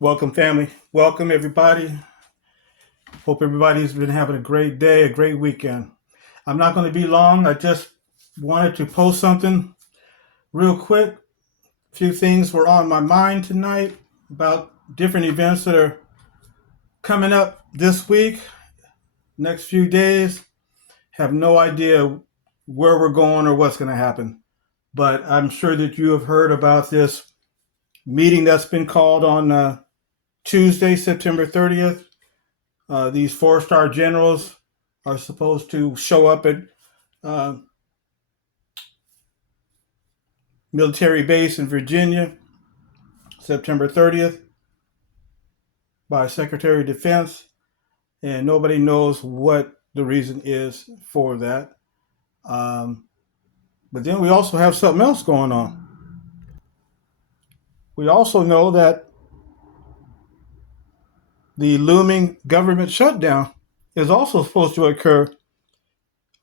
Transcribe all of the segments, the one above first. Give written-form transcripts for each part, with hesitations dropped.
Welcome, family. Welcome, everybody. Hope everybody's been having a great day, a great weekend. I'm not going to be long. I just wanted to post something real quick. A few things were on my mind tonight about different events that are coming up this week, next few days. Have no idea where we're going or what's going to happen. But I'm sure that you have heard about this meeting that's been called on Tuesday, September 30th. These four-star generals are supposed to show up at uh, military base in Virginia, September 30th, by Secretary of Defense, and nobody knows what the reason is for that. Um, but then we also have something else going on. We also know that the looming government shutdown is also supposed to occur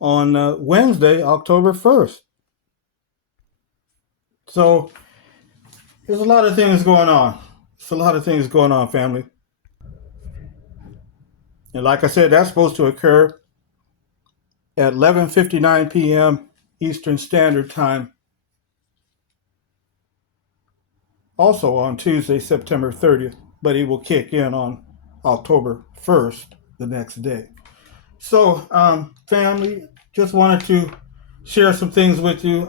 on Wednesday, October 1st. So there's a lot of things going on. It's a lot of things going on, family. And like I said, that's supposed to occur at 11:59 p.m. Eastern Standard Time, also on Tuesday, September 30th, but it will kick in on October 1st, the next day. So, family, just wanted to share some things with you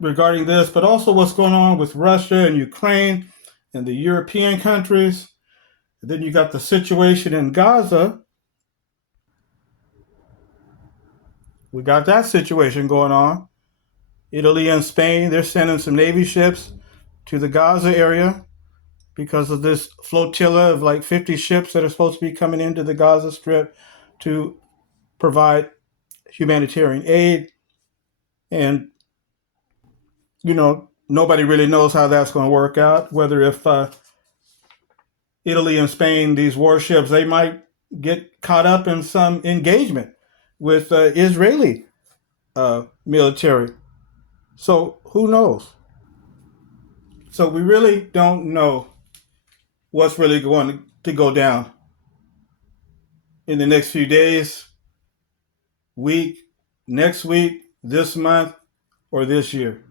regarding this, but also what's going on with Russia and Ukraine and the European countries. And then you got the situation in Gaza. We got that situation going on. Italy and Spain, they're sending some Navy ships to the Gaza area because of this flotilla of like 50 ships that are supposed to be coming into the Gaza Strip to provide humanitarian aid. And, nobody really knows how that's going to work out, whether if Italy and Spain, these warships, they might get caught up in some engagement with Israeli military. So who knows? So we really don't know what's really going to go down in the next few days, week, next week, this month, or this year.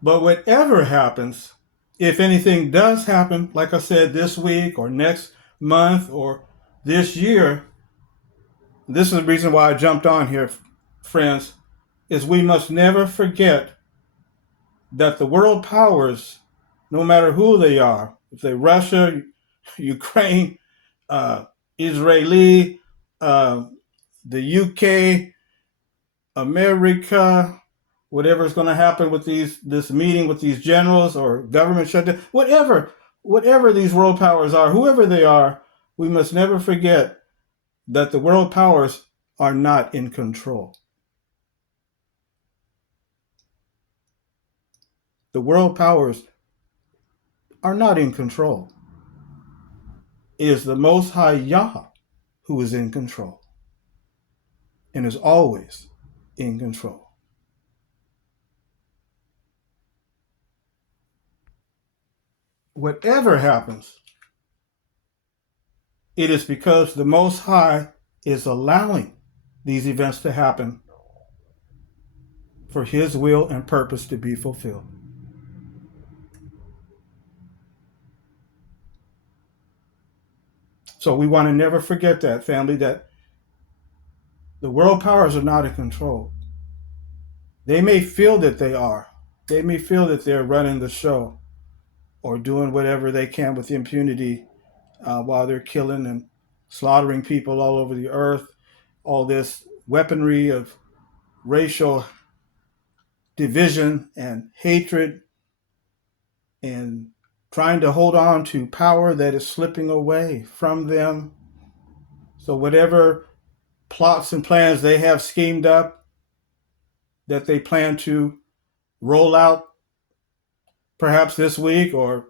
But whatever happens, if anything does happen, like I said, this week or next month or this year, this is the reason why I jumped on here, friends, is we must never forget that the world powers, no matter who they are, if they're Russia, Ukraine, uh, Israeli, uh, the UK, America, whatever's going to happen with this meeting with these generals or government shutdown, whatever these world powers are, whoever they are, we must never forget that the world powers are not in control. The world powers are not in control. It is the Most High Yah who is in control and is always in control. Whatever happens, it is because the Most High is allowing these events to happen for His will and purpose to be fulfilled. So we want to never forget that, family, that the world powers are not in control. They may feel that they are. They may feel that they're running the show or doing whatever they can with impunity while they're killing and slaughtering people all over the earth. All this weaponry of racial division and hatred and trying to hold on to power that is slipping away from them. So whatever plots and plans they have schemed up that they plan to roll out perhaps this week or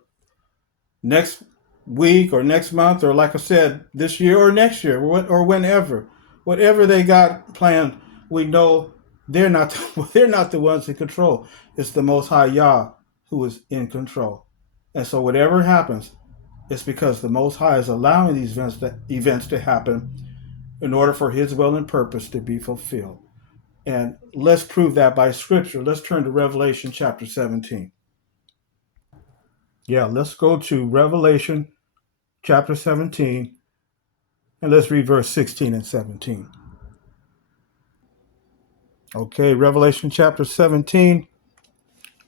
next week or next month, or like I said, this year or next year or whenever, whatever they got planned, we know they're not they're not the ones in control. It's the Most High Yah who is in control. And so whatever happens, It's because the Most High is allowing these events to happen in order for his will and purpose to be fulfilled. And let's prove that by scripture. Let's turn to Revelation chapter 17. Yeah, let's go to Revelation chapter 17, and let's read verse 16 and 17. Okay, Revelation chapter 17.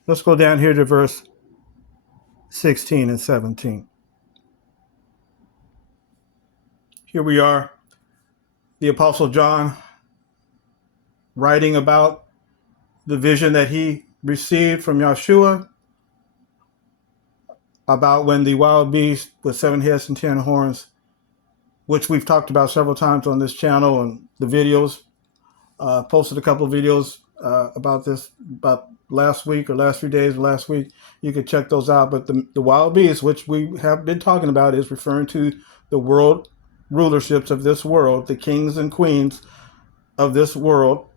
Let's go down here to verse 16 and 17. Here we are, the Apostle John writing about the vision that he received from Yahshua about when the wild beast with 7 heads and 10 horns, which we've talked about several times on this channel and the videos, posted a couple of videos about this about last week or last few days of last week. You can check those out. But the wild beast, which we have been talking about, is referring to the world rulerships of this world, the kings and queens of this world,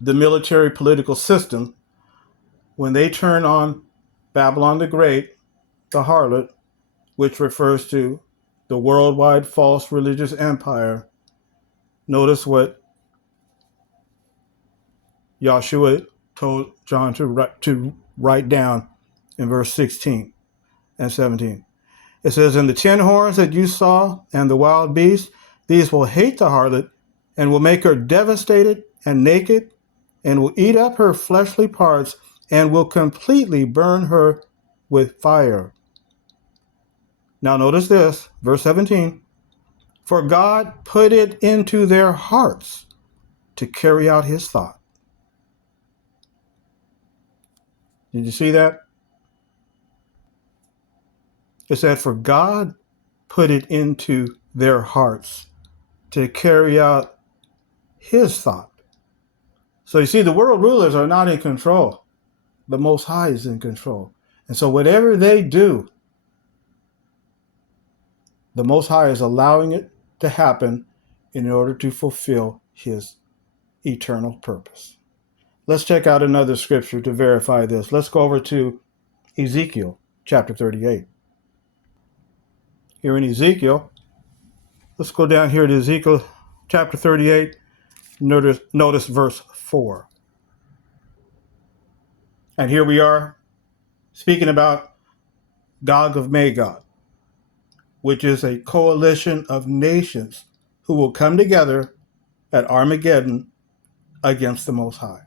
the military political system. When they turn on Babylon the Great, the harlot, which refers to the worldwide false religious empire, notice what Yahshua told John to write down in verse 16 and 17. It says, "And the 10 horns that you saw and the wild beast, these will hate the harlot and will make her devastated and naked and will eat up her fleshly parts and will completely burn her with fire." Now notice this, verse 17. "For God put it into their hearts to carry out his thought." Did you see that? It said, "For God put it into their hearts to carry out his thought." So you see, the world rulers are not in control. The Most High is in control. And so whatever they do, the Most High is allowing it to happen in order to fulfill his eternal purpose. Let's check out another scripture to verify this. Let's go over to Ezekiel chapter 38. Here in Ezekiel, let's go down here to Ezekiel chapter 38. Notice verse 4. And here we are speaking about Gog of Magog, which is a coalition of nations who will come together at Armageddon against the Most High.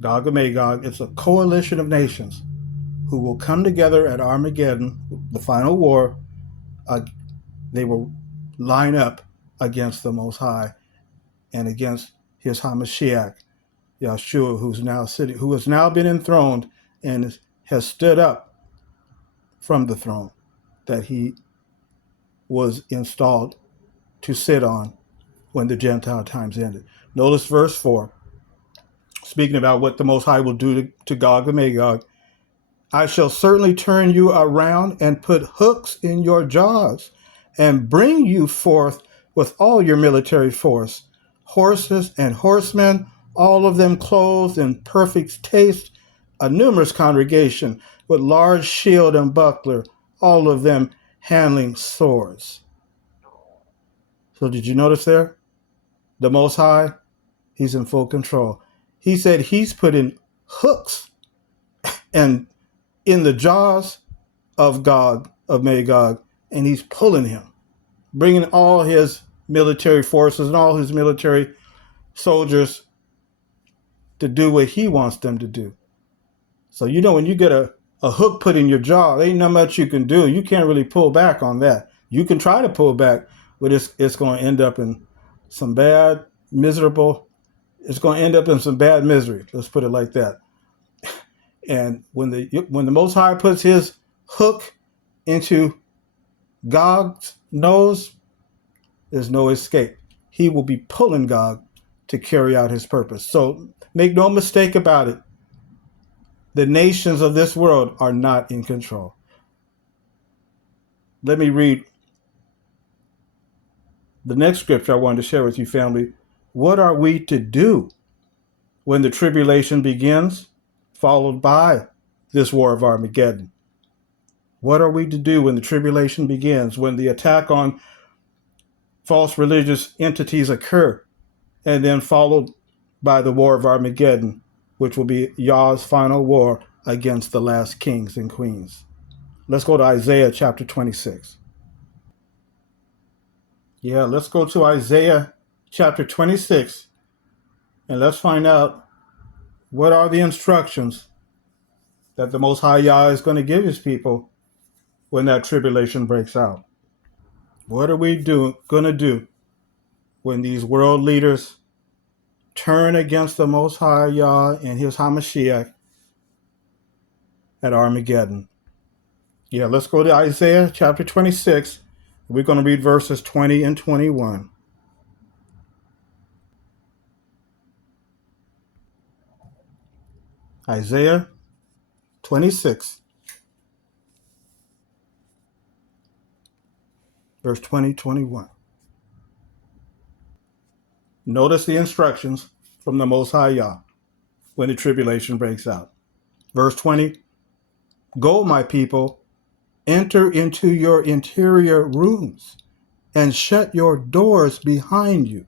Gog of Magog is a coalition of nations who will come together at Armageddon, the final war. They will line up against the Most High and against his HaMashiach, Yahshua, who has now been enthroned and has stood up from the throne that he was installed to sit on when the Gentile times ended. Notice verse 4, speaking about what the Most High will do to Gog and Magog. "I shall certainly turn you around and put hooks in your jaws and bring you forth with all your military force, horses and horsemen, all of them clothed in perfect taste, a numerous congregation with large shield and buckler, all of them handling swords." So did you notice there? The Most High, he's in full control. He said he's putting hooks and in the jaws of Gog, of Magog, and he's pulling him, bringing all his military forces and all his military soldiers to do what he wants them to do. So, when you get a hook put in your jaw, there ain't not much you can do. You can't really pull back on that. You can try to pull back, but it's going to end up in some bad, miserable, it's going to end up in some bad misery. Let's put it like that. And when the Most High puts his hook into Gog's nose, there's no escape. He will be pulling Gog to carry out his purpose. So make no mistake about it. The nations of this world are not in control. Let me read the next scripture I wanted to share with you, family. What are we to do when the tribulation begins, followed by this war of Armageddon? What are we to do when the tribulation begins, when the attack on false religious entities occur, and then followed by the war of Armageddon, which will be Yah's final war against the last kings and queens? Let's go to Isaiah chapter 26. Yeah, let's go to Isaiah chapter 26, and let's find out what are the instructions that the Most High Yah is going to give his people when that tribulation breaks out. What are we going to do when these world leaders turn against the Most High Yah and his Hamashiach at Armageddon? Yeah, let's go to Isaiah chapter 26. We're going to read verses 20 and 21. Isaiah 26, verse 20, 21. Notice the instructions from the Most High Yah when the tribulation breaks out. Verse 20, go, my people, enter into your interior rooms and shut your doors behind you.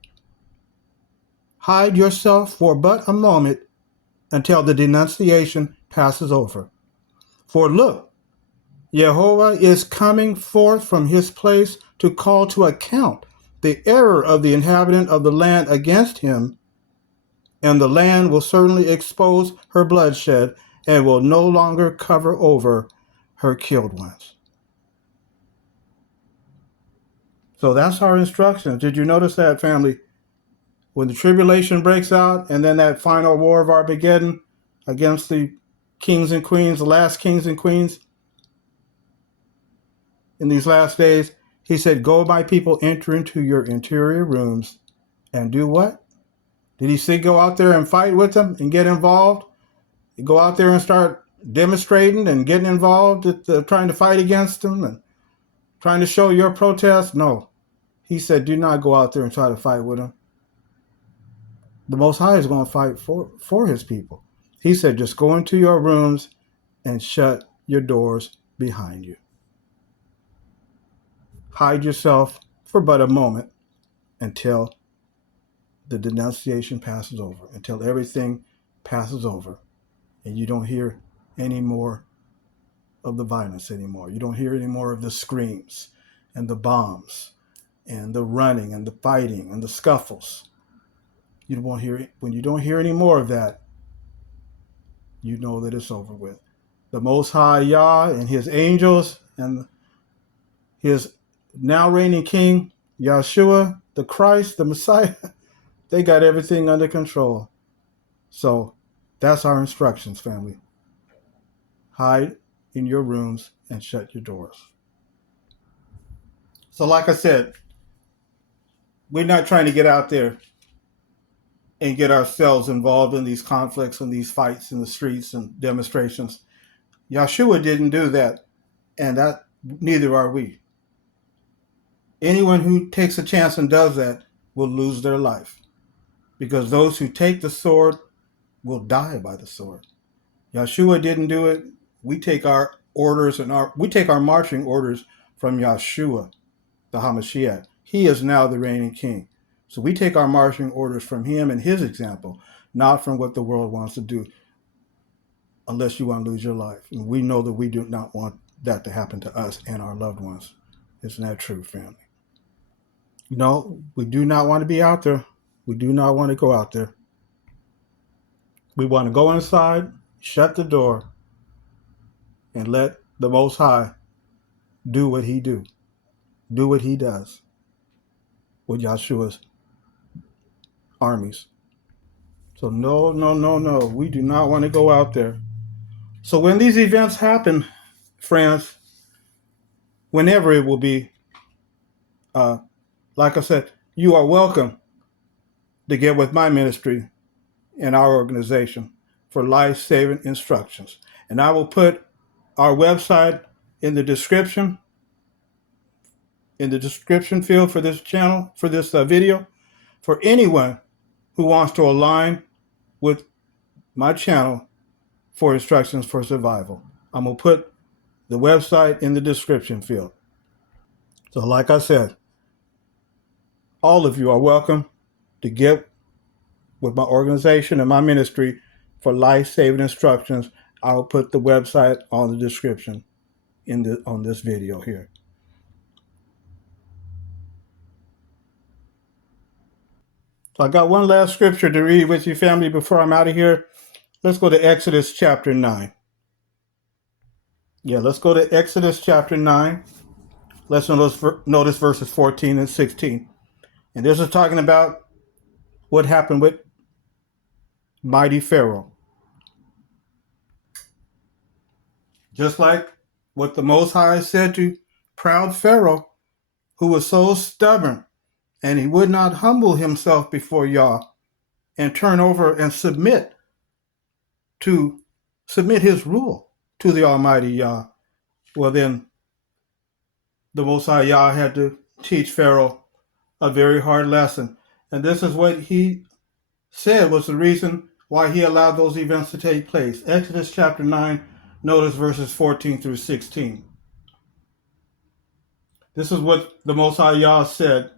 Hide yourself for but a moment until the denunciation passes over. For look, Jehovah is coming forth from his place to call to account the error of the inhabitant of the land against him, and the land will certainly expose her bloodshed and will no longer cover over her killed ones. So that's our instructions. Did you notice that, family? When the tribulation breaks out and then that final war of Armageddon against the kings and queens, the last kings and queens in these last days, he said, go, my people, enter into your interior rooms and do what? Did he say go out there and fight with them and get involved? You go out there and start demonstrating and getting involved, trying to fight against them and trying to show your protest? No. He said, do not go out there and try to fight with them. The Most High is going to fight for his people. He said, just go into your rooms and shut your doors behind you. Hide yourself for but a moment until the denunciation passes over, until everything passes over, and you don't hear any more of the violence anymore. You don't hear any more of the screams and the bombs and the running and the fighting and the scuffles. You won't hear it. When you don't hear any more of that, you know that it's over with. The Most High Yah and his angels and his now reigning King, Yahshua, the Christ, the Messiah, they got everything under control. So that's our instructions, family. Hide in your rooms and shut your doors. So like I said, we're not trying to get out there and get ourselves involved in these conflicts and these fights in the streets and demonstrations. Yahshua didn't do that, and that neither are we. Anyone who takes a chance and does that will lose their life, because those who take the sword will die by the sword. Yahshua didn't do it. We take our orders and we take our marching orders from Yahshua, the Hamashiach. He is now the reigning king. So we take our marching orders from him and his example, not from what the world wants to do, unless you want to lose your life. And we know that we do not want that to happen to us and our loved ones. Isn't that true, family? No, we do not want to be out there. We do not want to go out there. We want to go inside, shut the door, and let the Most High do what he do. Do what he does with Yahshua's armies. So no. We do not want to go out there. So when these events happen, friends, whenever it will be, like I said, you are welcome to get with my ministry and our organization for life-saving instructions. And I will put our website in the description field for this channel, for this video, for anyone who wants to align with my channel for instructions for survival. I'm going to put the website in the description field. So like I said, all of you are welcome to get with my organization and my ministry for life-saving instructions. I'll put the website on the description on this video here. So I got one last scripture to read with you, family, before I'm out of here. Let's go to Exodus chapter 9. Yeah, let's go to Exodus chapter 9. Let's notice verses 14 and 16. And this is talking about what happened with mighty Pharaoh. Just like what the Most High said to proud Pharaoh, who was so stubborn, and he would not humble himself before Yah and turn over and submit his rule to the Almighty Yah. Well, then the Most High Yah had to teach Pharaoh a very hard lesson. And this is what he said was the reason why he allowed those events to take place. Exodus chapter 9, notice verses 14 through 16. This is what the Most High Yah said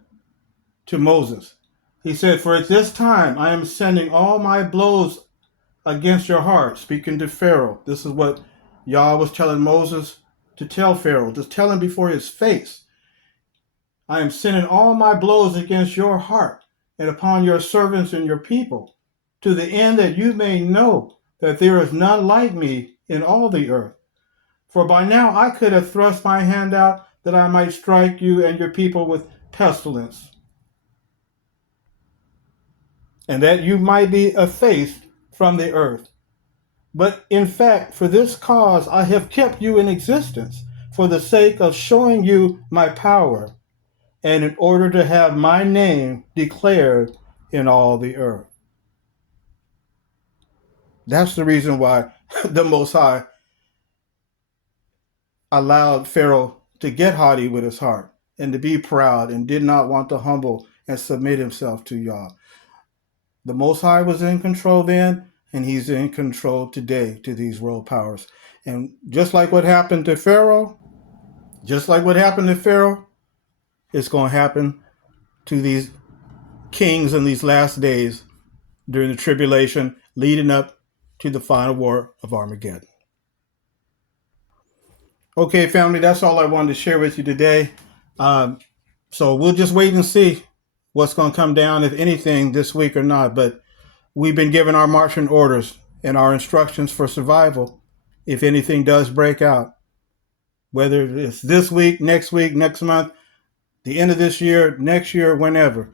to Moses. He said, "For at this time I am sending all my blows against your heart," speaking to Pharaoh. This is what Yah was telling Moses to tell Pharaoh, to tell him before his face. "I am sending all my blows against your heart and upon your servants and your people, to the end that you may know that there is none like me in all the earth. For by now I could have thrust my hand out that I might strike you and your people with pestilence, and that you might be effaced from the earth. But in fact, for this cause I have kept you in existence, for the sake of showing you my power, and in order to have my name declared in all the earth." That's the reason why the Most High allowed Pharaoh to get haughty with his heart and to be proud and did not want to humble and submit himself to Yah. The Most High was in control then, and he's in control today to these world powers. And just like what happened to Pharaoh, it's going to happen to these kings in these last days during the tribulation leading up to the final war of Armageddon. Okay, family, that's all I wanted to share with you today. So we'll just wait and see what's going to come down, if anything, this week or not. But we've been given our marching orders and our instructions for survival if anything does break out. Whether it's this week, next month, the end of this year, next year, whenever.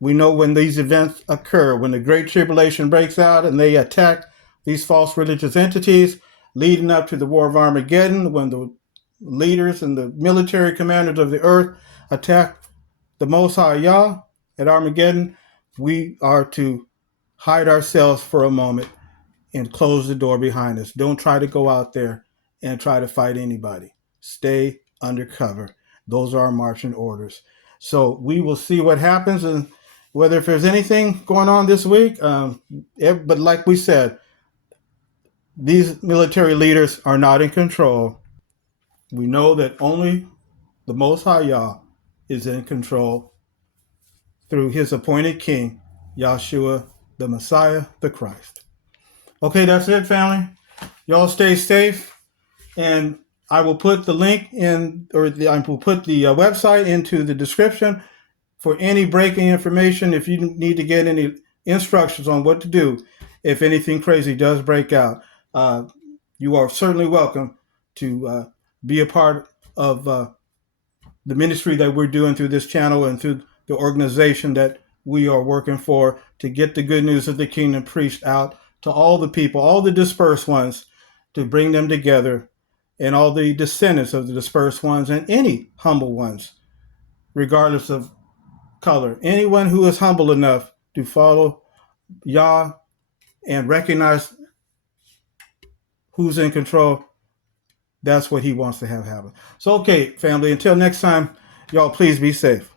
We know when these events occur, when the Great Tribulation breaks out and they attack these false religious entities, leading up to the War of Armageddon, when the leaders and the military commanders of the earth attack the Most High Yah at Armageddon, we are to hide ourselves for a moment and close the door behind us. Don't try to go out there and try to fight anybody. Stay undercover. Those are our marching orders. So we will see what happens and whether if there's anything going on this week. But like we said, these military leaders are not in control. We know that only the Most High Yah is in control through his appointed king, Yahshua, the Messiah, the Christ. Okay, that's it, family. Y'all stay safe, and I will put the link in, I will put the website into the description for any breaking information. If you need to get any instructions on what to do if anything crazy does break out, you are certainly welcome to be a part of the ministry that we're doing through this channel and through the organization that we are working for to get the good news of the kingdom preached out to all the people, all the dispersed ones, to bring them together, and all the descendants of the dispersed ones and any humble ones, regardless of color. Anyone who is humble enough to follow Yah and recognize who's in control, that's what he wants to have happen. So, okay, family, until next time, y'all please be safe.